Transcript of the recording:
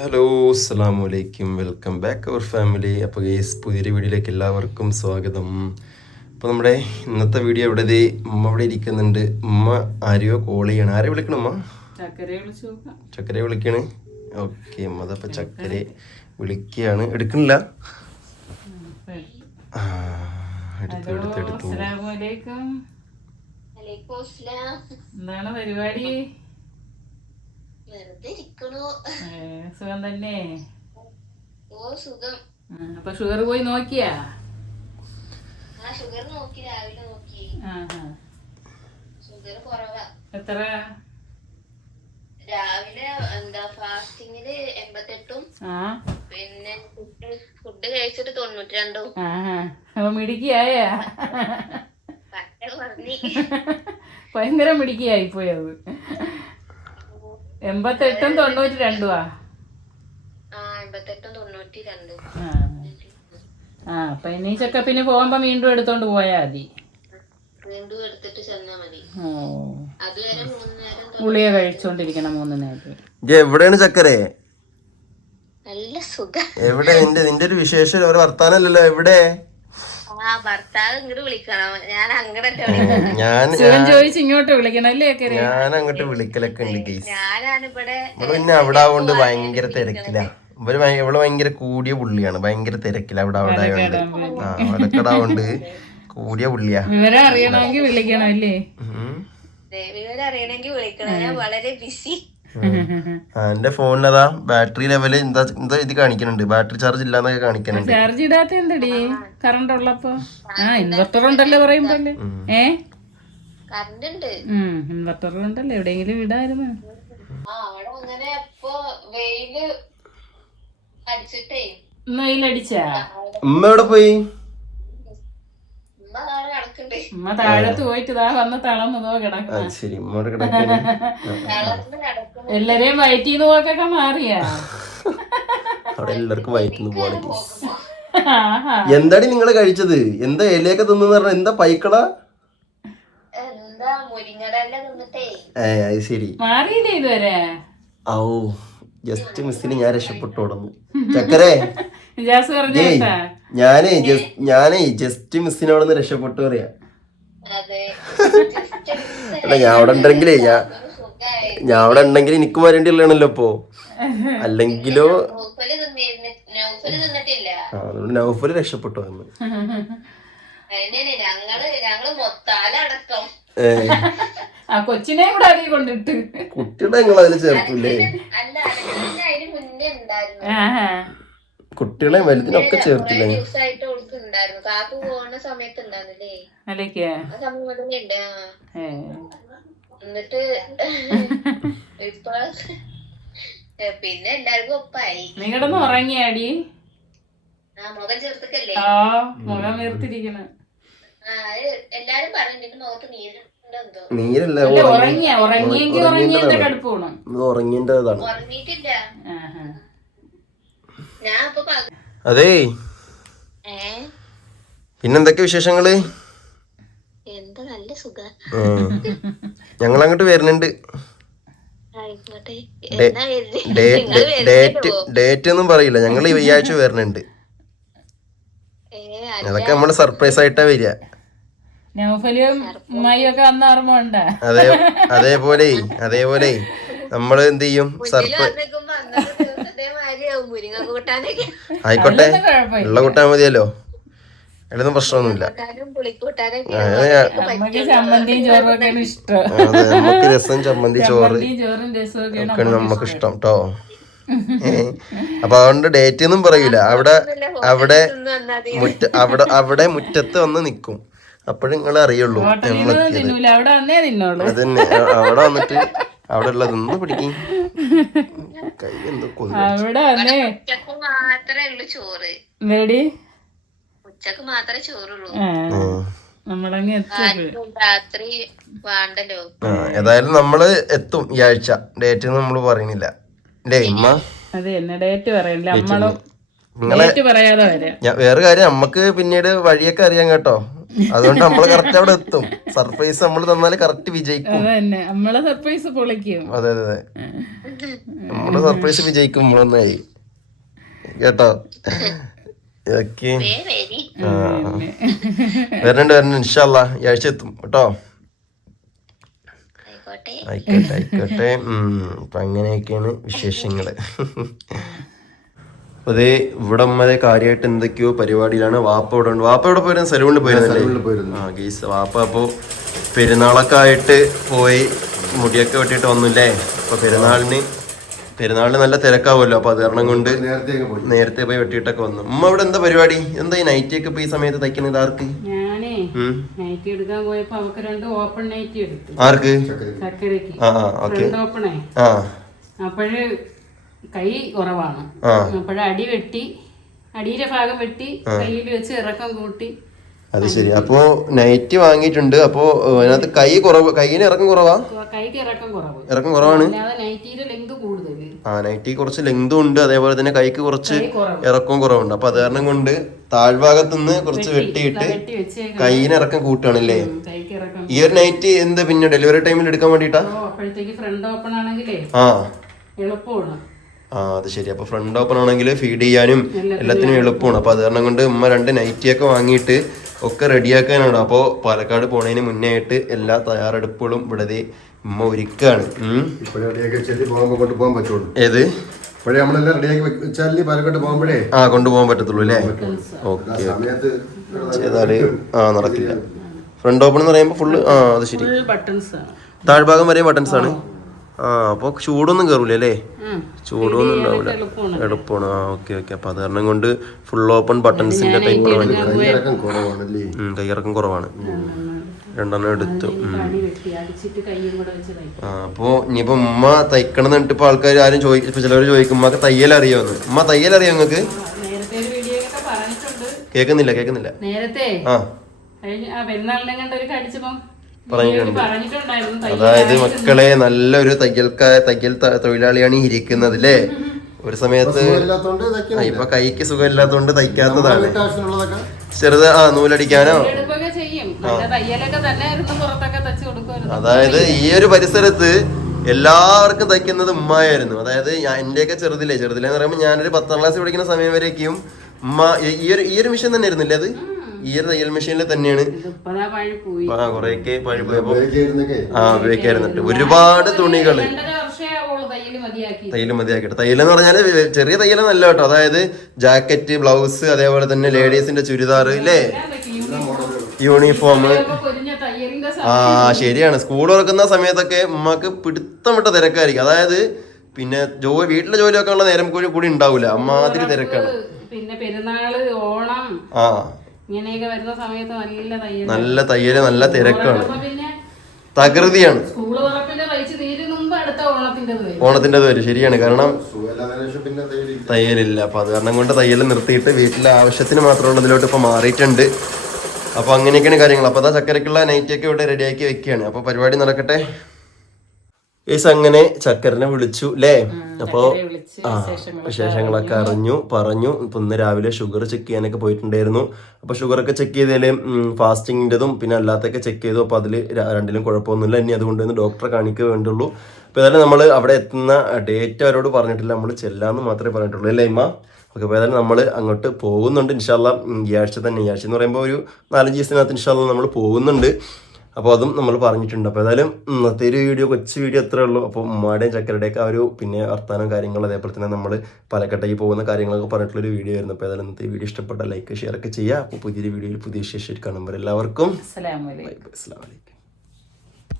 Hello അസ്സലാമു അലൈക്കും welcome back അവർ family. അപ്പോൾ ഗൈസ് പുതിയൊരു വീഡിയോയിലേക്ക് എല്ലാവർക്കും സ്വാഗതം. അപ്പോൾ നമ്മുടെ ഇന്നത്തെ വീഡിയോ ഇവിടെ ഉമ്മ ഇവിടെ ഇരിക്കുന്നുണ്ട്. ഉമ്മ ആരെയോ കോൾ ചെയ്യണം. ആരെ വിളിക്കണം ഉമ്മ? ചക്കരയെ വിളിക്കണ്. ഓക്കെ ഉമ്മ അതപ്പോൾ ചക്കരയെ വിളിക്കുകയാണ്. എടുക്കണില്ല. എടുത്തു. എന്താണ് പരിപാടി? സുഖം തന്നെ. അപ്പൊ ഷുഗർ പോയി നോക്കിയാ? എത്ര? രാവിലെ ഫാസ്റ്റിങ്ങില് 88ഉം പിന്നെ ഫുഡ് കഴിച്ചിട്ട് 92ഉം. അപ്പൊ മിടുക്കിയായ? ഭയങ്കര മിടുക്കിയായി പോയത്. 88ഉം 92ഉം. 88ഉം 92. അപ്പൊ ഇനി ചെക്കപ്പിന് പോകുമ്പോ വീണ്ടും എടുത്തോണ്ട് പോയാ മതി. വീണ്ടും എടുത്തിട്ട് ചെന്നാ മതി. അതുവരെ 3 നേരം ഗുളിക കഴിച്ചോണ്ടിരിക്കണം 3 നേരം. എവിടെയാണ് ചക്കരെ? നല്ല സുഖം. എവിടെ നിന്റെ ഒരു വിശേഷം ഒരു വർത്താനല്ലോ? എവിടെ? ഭർത്താവ് ഇങ്ങോട്ട് വിളിക്കണം. ഞാൻ അങ്ങോട്ട് ചോദിച്ച് ഇങ്ങോട്ട് വിളിക്കണം അല്ലേ? ഞാൻ അങ്ങോട്ട് വിളിക്കലൊക്കെ ഉണ്ട് ഗൈസ്. ഞാനാണിവിടെ. പിന്നെ അവിടെ ആവുകൊണ്ട് ഭയങ്കര തിരക്കില്ല. ഇവള് ഭയങ്കര കൂടിയ പുള്ളിയാണ്. ഭയങ്കര തിരക്കില്ല അവിടെ ആയോണ്ട്. വടക്കടാവുണ്ട് കൂടിയ പുള്ളിയാ. വിവരം അറിയണമെങ്കിൽ വിളിക്കണം അല്ലേ? വിവരം അറിയണമെങ്കിൽ വിളിക്കണം. ഞാൻ വളരെ ബിസി. എന്റെ ഫോണിനതാ ബാറ്ററി ലെവല് എന്താ ഇത് കാണിക്കുന്നുണ്ട്. ബാറ്ററി ചാർജ് ഇല്ലാന്നൊക്കെ കാണിക്കുന്നുണ്ട്. ചാർജ് ഇടാത്ത എന്തടി? കറണ്ട് ഉള്ളപ്പോ ഇൻവെർട്ടർ ഉണ്ടല്ലോ പറയുമ്പോല്ലേ? കറണ്ട് ഉണ്ട്. ഇൻവെർട്ടർ ഉണ്ടല്ലോ, എവിടെയെങ്കിലും ഇടായിരുന്നു. അവിടെ അങ്ങനെ ഇപ്പൊ വെയില് അടിച്ചിട്ടേ. വെയിലടിച്ചാ ഉമ്മ എവിടെ പോയി? ഉമ്മ താഴത്ത് പോയിട്ട് ഇതാ വന്ന് തളർന്നതോ കിടക്കും. എല്ലാരെയും വയറ്റിന്ന് പോക്കൊക്കെ മാറിയാ? അവിടെ എല്ലാവർക്കും വയറ്റിന്ന് പോവാണ്. എന്താടി നിങ്ങള് കഴിച്ചത്? എന്താ ഇലയൊക്കെ തിന്നു പറഞ്ഞ? എന്താ പൈക്കള? അത് ശരി. മാറിയില്ലേ ഇതുവരെ? ഔ ജസ്റ്റ് മിസ്സിന് ഞാൻ രക്ഷപ്പെട്ടു ഓടുന്നു. ചക്കരേ ഞാനേ ജസ്റ്റ് മിസ്സിനോടൊന്ന് രക്ഷപ്പെട്ടു പറയാ. അല്ല ഞാൻ അവിടെ ഉണ്ടെങ്കിലേ ഞാൻ അവിടെ ഉണ്ടെങ്കിൽ എനിക്ക് വരേണ്ടിയുള്ളതാണല്ലോ ഇപ്പൊ. അല്ലെങ്കിലോ അതുകൊണ്ട് നൗഫല് രക്ഷപ്പെട്ടു വന്നു. കൊച്ചിനെ കൂടെ അതിൽ കൊണ്ടിട്ട് കുട്ടിയുടെ നിങ്ങൾ അതിൽ ചേർത്തില്ലേ? കുട്ടികളെ വലുതിനൊക്കെ ചേർത്തില്ലേ? എന്നിട്ട് ഇപ്പൊ പിന്നെ എല്ലാവർക്കും ഒപ്പായി. നിങ്ങടൊന്ന് ഉറങ്ങിയാടി? മുഖം ചേർത്തക്കല്ലേ? മുഖം വീർത്തിരിക്കണ. എല്ലാരും പറഞ്ഞു മുഖത്ത് നീരുണ്ടെന്തോ. നീരല്ല, ഉറങ്ങിയതിന്റെ കടുപ്പാണ്. ഉറങ്ങിയതാണ്. ഉറങ്ങിയിട്ടില്ല ഞാൻ. അതേ പിന്നെന്തൊക്കെ വിശേഷങ്ങള്? എന്താ നല്ല സുഖം. ഞങ്ങൾ അങ്ങോട്ട് വരുന്നുണ്ട്. ഡേറ്റ് ഒന്നും പറയില്ല. ഞങ്ങൾ ഈ ആഴ്ച വരുന്നുണ്ട്. അതൊക്കെ നമ്മള് സർപ്രൈസ് ആയിട്ടാ വരിക. അതേപോലെ നമ്മള് എന്ത് ചെയ്യും? ആയിക്കോട്ടെ, ഉള്ള കൂട്ടാൻ മതിയല്ലോ. അതിലൊന്നും പ്രശ്നമൊന്നുമില്ല. നമുക്ക് രസം ചമ്മന്തി ചോറ് ഒക്കെയാണ് നമുക്ക് ഇഷ്ടം കേട്ടോ. അപ്പൊ അതുകൊണ്ട് ഡേറ്റ് ഒന്നും പറയൂല. അവിടെ മുറ്റത്ത് വന്ന് നിക്കും. അപ്പോഴും നിങ്ങൾ അറിയുള്ളൂ നമ്മളെത്തിയത്. അതന്നെ അവിടെ വന്നിട്ട് അവിടെ ഉള്ളതൊന്ന് പിടിക്കും. കൈ എന്തോ ഉച്ചക്ക് മാത്രമേ ചോറുള്ളൂ. രാത്രി വേണ്ടല്ലോ. ഏതായാലും നമ്മള് എത്തും ഈ ആഴ്ച. ഡേറ്റ് നമ്മള് പറയണില്ല അല്ലേ ഉമ്മ? നിങ്ങളെ വേറെ കാര്യം, നമ്മക്ക് പിന്നീട് വഴിയൊക്കെ അറിയാം കേട്ടോ. അതുകൊണ്ട് നമ്മള് കറക്റ്റ് അവിടെ എത്തും. സർപ്രൈസ് നമ്മൾ തന്നാല് കറക്റ്റ് വിജയിക്കും. അതന്നെ നമ്മളെ സർപ്രൈസ് പൊളിക്കും. അതെ അതെ അതെ, നമ്മള് സർപ്രൈസ് വിജയിക്കും നമ്മളൊന്നായി കേട്ടോ. ഓക്കെ, വരണുണ്ട് ഇൻഷാല്ലാ ഈ ആഴ്ച എത്തും കേട്ടോ. ആയിക്കോട്ടെ ആയിക്കോട്ടെ. അപ്പൊ അങ്ങനെയൊക്കെയാണ് വിശേഷങ്ങള്. അപ്പൊ അതേ ഇവിടെ അമ്മതെ കാര്യമായിട്ട് എന്തൊക്കെയോ പരിപാടിയിലാണ്. വാപ്പ ഇവിടെ ഉണ്ട്. വാപ്പ ഇവിടെ പോയിരുന്നു, സലൂണിൽ പോയിരുന്നല്ലേ? ആ ഗീസ്, വാപ്പ അപ്പോ പെരുന്നാളൊക്കെ ആയിട്ട് പോയി മുടിയൊക്കെ വെട്ടിയിട്ട് വന്നില്ലേ. അപ്പൊ പെരുന്നാളിന് നല്ല തിരക്കാവുമല്ലോ. അപ്പൊ അത് കാരണം കൊണ്ട് നേരത്തെ പോയി വെട്ടിയിട്ടൊക്കെ വന്നു. ഉമ്മ ഇവിടെ എന്താ പരിപാടി? എന്താ ഈ നൈറ്റി ഒക്കെ ഇപ്പൊ ഈ സമയത്ത് തയ്ക്കുന്നത്? ആർക്ക്? ഞാനേ നൈറ്റി എടുക്കാൻ പോയപ്പോ അവക്ക് 2 ഓപ്പൺ നൈറ്റി എടുത്തു. ആർക്ക്? ചക്കരക്ക്. ഓപ്പണേ. അപ്പോഴ് കൈ കുറവാണ്. അപ്പോഴടി വെട്ടി, അടിയിലെ ഭാഗം വെട്ടി കയ്യിൽ വെച്ച് ഇറക്കം കൂട്ടി. അത് ശരി. അപ്പോ നൈറ്റ് വാങ്ങിയിട്ടുണ്ട്. അപ്പോ അതിനകത്ത് കൈയിന് ഇറക്കം കുറവാ? കൈക്ക് ഇറക്കം കുറവാണ്. നൈറ്റിയുടെ ലെങ്ത് കൂടുതൽ. നൈറ്റി കുറച്ച് ലെങ്തും ഉണ്ട്, അതേപോലെ തന്നെ കൈക്ക് കുറച്ച് ഇറക്കവും കുറവുണ്ട്. അപ്പൊ അത് കാരണം കൊണ്ട് താഴ്ഭാഗത്തുനിന്ന് കുറച്ച് വെട്ടിയിട്ട് കൈയിന് ഇറക്കം കൂട്ടാണല്ലേ. ഈ ഒരു നൈറ്റ് എന്ത് പിന്നെ ഡെലിവറി ടൈമിൽ എടുക്കാൻ വേണ്ടിട്ടാ? ഫ്രണ്ട് ഓപ്പൺ ആണെങ്കിലേ എളുപ്പമാണ്. അത് ശരി. അപ്പൊ ഫ്രണ്ട് ഓപ്പൺ ആണെങ്കിൽ ഫീഡ് ചെയ്യാനും എല്ലാത്തിനും എളുപ്പമാണ്. അപ്പൊ അത് കാരണം കൊണ്ട് ഉമ്മ 2 നൈറ്റിയൊക്കെ വാങ്ങിയിട്ട് ഒക്കെ റെഡിയാക്കാനാണ്. അപ്പോൾ പാലക്കാട് പോണതിന് മുന്നേ ആയിട്ട് എല്ലാ തയ്യാറെടുപ്പുകളും ഇവിടെ ഉമ്മ ഒരുക്കാണ്. ഏത് കൊണ്ടുപോകാൻ പറ്റത്തുള്ളൂ അല്ലേ? ഓക്കെ, ചെയ്താല് നടക്കില്ല. ഫ്രണ്ട് ഓപ്പൺ എന്ന് പറയുമ്പോ ഫുള്ള് അത് ശരി. താഴ്ഭാഗം വരെ ബട്ടൺസ് ആണ്. അപ്പൊ ചൂടൊന്നും കയറൂല അല്ലേ? ചൂടൊന്നും ഉണ്ടാവില്ല, എളുപ്പമാണ്. Okay okay. അപ്പൊ അത് കാരണം കൊണ്ട് ഫുൾ ഓപ്പൺ ബട്ടൺസിന്റെ ടൈപ്പ് കൈയിറക്കം കുറവാണ്. 2 എടുത്തു. അപ്പൊ ഇനിയിപ്പോ ഉമ്മ തയ്ക്കണം എന്നിട്ട് ഇപ്പൊ ആൾക്കാർ ആരും ചിലവർ ചോദിക്കും ഉമ്മക്ക് തയ്യൽ അറിയാമെന്ന്. ഉമ്മ തയ്യൽ അറിയാം നിങ്ങക്ക്? കേക്കുന്നില്ല നേരത്തെ പറഞ്ഞിട്ടുണ്ട്. അതായത് മക്കളെ നല്ലൊരു തയ്യൽ തൊഴിലാളിയാണ് ഇരിക്കുന്നത് അല്ലേ? ഒരു സമയത്ത് ഇപ്പൊ കൈക്ക് സുഖമില്ലാത്തോണ്ട് തയ്ക്കാത്തതാണ്. ചെറുത് നൂലടിക്കാനോ. അതായത് ഈ ഒരു പരിസരത്ത് എല്ലാവർക്കും തയ്ക്കുന്നത് ഉമ്മായിരുന്നു. അതായത് എന്റെയൊക്കെ ചെറുതിലെന്ന് പറയുമ്പോൾ ഞാനൊരു 10ാം ക്ലാസ് പഠിക്കുന്ന സമയം വരേക്കും ഉമ്മ ഈ ഒരു മെഷീൻ തന്നെ ആയിരുന്നില്ലേ? അത് ഈ ഒരു തയ്യൽ മെഷീനിൽ തന്നെയാണ്. കൊറേയൊക്കെ പഴി പോയപ്പോ ഉപയോഗിക്കായിരുന്നുണ്ട്. ഒരുപാട് തുണികള് തയ്യൽ മതിയാക്കിട്ട്. തയ്യലെന്ന് പറഞ്ഞാല് ചെറിയ തയ്യലൊന്നല്ല കേട്ടോ. അതായത് ജാക്കറ്റ്, ബ്ലൗസ്, അതേപോലെ തന്നെ ലേഡീസിന്റെ ചുരിദാർ ഇല്ലേ, യൂണിഫോം. ശരിയാണ്. സ്കൂൾ തുറക്കുന്ന സമയത്തൊക്കെ ഉമ്മക്ക് പിടുത്തം വിട്ട തിരക്കായിരിക്കും. അതായത് പിന്നെ വീട്ടിലെ ജോലിയൊക്കെ ഉള്ള നേരം കൂടി ഉണ്ടാവൂല, അമ്മാതിരി തിരക്കാണ്. പിന്നെ പെരുന്നാള്, ഓണം ഇങ്ങനെയൊക്കെ വരുന്ന സമയത്ത് നല്ല തയ്യല്, നല്ല തിരക്കാണ്, തകൃതിയാണ്. ഓണത്തിൻ്റെത് വരും. ശരിയാണ്. കാരണം തയ്യലില്ല. അപ്പൊ അത് കാരണം കൊണ്ട് തയ്യൽ നിർത്തിയിട്ട് വീട്ടിലെ ആവശ്യത്തിന് മാത്രമുള്ളതിലോട്ട് ഇപ്പൊ മാറിയിട്ടുണ്ട്. അപ്പൊ അങ്ങനെയൊക്കെയാണ് കാര്യങ്ങൾ. അപ്പൊ അതാ ചക്കരക്കുള്ള നൈറ്റൊക്കെ ഇവിടെ റെഡിയാക്കി വെക്കുകയാണ്. അപ്പൊ പരിപാടി നടക്കട്ടെ. അങ്ങനെ ചക്കരനെ വിളിച്ചു അല്ലേ? അപ്പോ വിശേഷങ്ങളൊക്കെ പറഞ്ഞു. ഇപ്പൊ ഇന്ന് രാവിലെ ഷുഗർ ചെക്ക് ചെയ്യാനൊക്കെ പോയിട്ടുണ്ടായിരുന്നു. അപ്പൊ ഷുഗറൊക്കെ ചെക്ക് ചെയ്തതില് ഫാസ്റ്റിങ്ങിൻ്റെതും പിന്നെ അല്ലാത്തൊക്കെ ചെക്ക് ചെയ്തു. അപ്പൊ അതിൽ 2ലും കുഴപ്പമൊന്നുമില്ല. ഇനി അതുകൊണ്ട് ഡോക്ടറെ കാണിക്കുക വേണ്ടുള്ളൂ. അപ്പൊ ഏതായാലും നമ്മൾ അവിടെ എത്തുന്ന ഡേറ്റ് അവരോട് പറഞ്ഞിട്ടില്ല, നമ്മൾ ചെല്ലാന്ന് മാത്രമേ പറഞ്ഞിട്ടുള്ളൂ അല്ലേ ഇമ്മ? ഓക്കെ. അപ്പോൾ ഏതായാലും നമ്മൾ അങ്ങോട്ട് പോകുന്നുണ്ട് ഇൻഷാല്ലാ. ഈ ആഴ്ച തന്നെ. ഈ ആഴ്ച എന്ന് പറയുമ്പോൾ ഒരു 4-5 ദിവസത്തിനകത്ത് ഇൻഷാല്ലാ നമ്മൾ പോകുന്നുണ്ട്. അപ്പോൾ അതും നമ്മൾ പറഞ്ഞിട്ടുണ്ട്. അപ്പോൾ ഏതായാലും ഇന്നത്തെ ഒരു കൊച്ചു വീഡിയോ അത്രേ ഉള്ളൂ. അപ്പോൾ ഉമ്മാടെയും ചക്കരയുടെയൊക്കെ പിന്നെ വർത്താനം കാര്യങ്ങൾ, അതേപോലെ തന്നെ നമ്മൾ പാലക്കാട്ടേക്ക് പോകുന്ന കാര്യങ്ങളൊക്കെ പറഞ്ഞിട്ടുള്ളൊരു വീഡിയോ ആയിരുന്നു. അപ്പോൾ ഏതായാലും ഇന്നത്തെ വീഡിയോ ഇഷ്ടപ്പെട്ട ലൈക്ക് ഷെയർ ഒക്കെ ചെയ്യുക. അപ്പോൾ പുതിയൊരു വീഡിയോയിൽ പുതിയ വിശേഷം കാണുമ്പോൾ എല്ലാവർക്കും അസ്സലാമു അലൈക്കും.